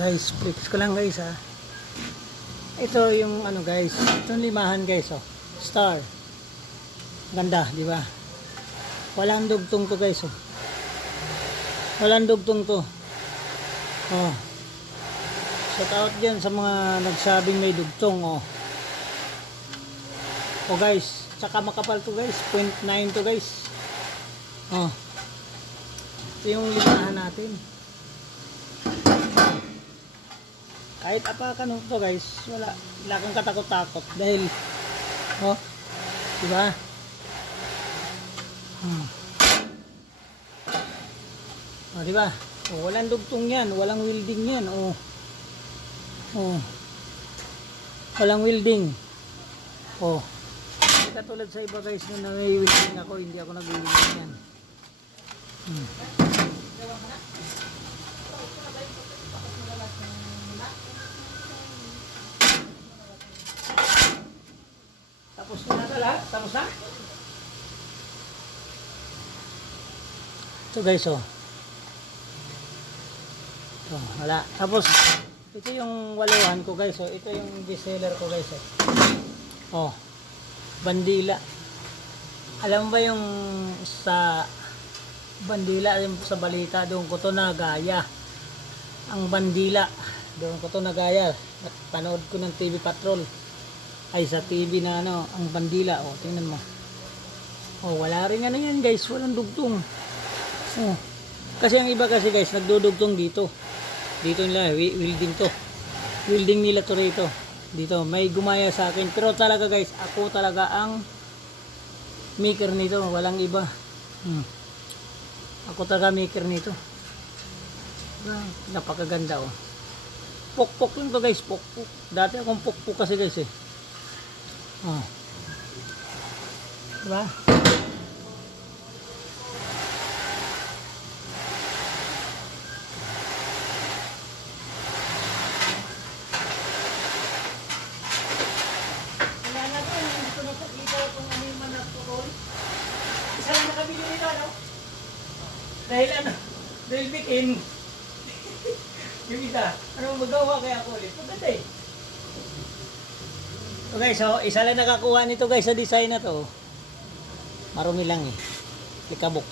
Guys, flex ko lang guys ha. Ito yung ano guys, itong limahan guys oh. Star. Ganda, di ba? Walang dugtong to guys oh. Walang dugtong to. Oh. Shout out dyan sa mga nagsabing may dugtong oh. Oh guys, tsaka makapal to guys, 0.9 to guys. Oh. Ito yung limahan natin. Kahit apakan to guys, wala kang katakot-takot dahil oh, di ba? Oh, di ba? Oh, walang dugtong 'yan, walang welding 'yan. Oh. Oh. Walang welding. Oh. Hindi katulad sa iba guys na may welding ako, hindi ako nag-welding 'yan. Tapos na lahat? Tapos na? Ito guys oh. Ito, wala. Tapos ito yung waluhan ko guys oh. Ito yung bestseller ko guys oh. Oh. Bandila. Alam ba yung sa bandila, yung sa balita doon ko to nagaya. Ang bandila. Doon ko to nagaya. Panood ko ng TV Patrol. Ay sa TV na ano, ang bandila oh, tingnan mo. Oh, wala rin ano yan guys, walang dugtong. Oh. Kasi ang iba kasi guys, nagdudugtong dito. Dito nila, welding to. Welding nila to rito. Dito, may gumaya sa akin. Pero talaga guys, ako talaga ang maker nito, walang iba. Ako talaga maker nito. Napakaganda oh. Pokpok lang to guys, pokpok. Dati akong pokpok kasi guys eh. Oh. Diba? Wala na to, hindi ko nakakita kung ano yung manapurol. Isa lang nakabili nito, no? Dahil ano, dahil bikin. Yung isa, ano magawa kaya ako ulit? Maganda eh. Okay, so isa lang nakakuha nito guys sa design na to. Marumi lang eh. Likabok.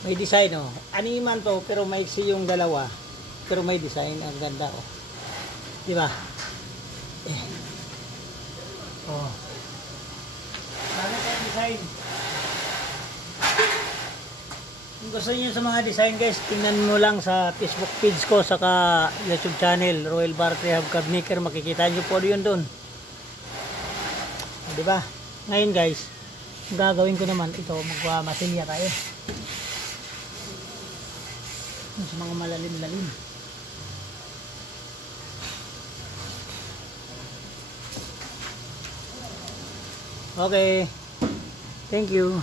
May design oh. Animan to pero maiksi yung dalawa. Pero may design, ang ganda oh. Di ba? Eh. Oh. Sana kayong design. Kung gusto niyo sa mga design guys, tingnan mo lang sa Facebook page ko saka YouTube channel Royal Bar Rehab Cab Maker, makikita niyo po yun doon. Diba? Ngayon guys, gagawin ko naman ito, magmamasilya tayo. Sa mga malalim-lalim. Okay. Thank you.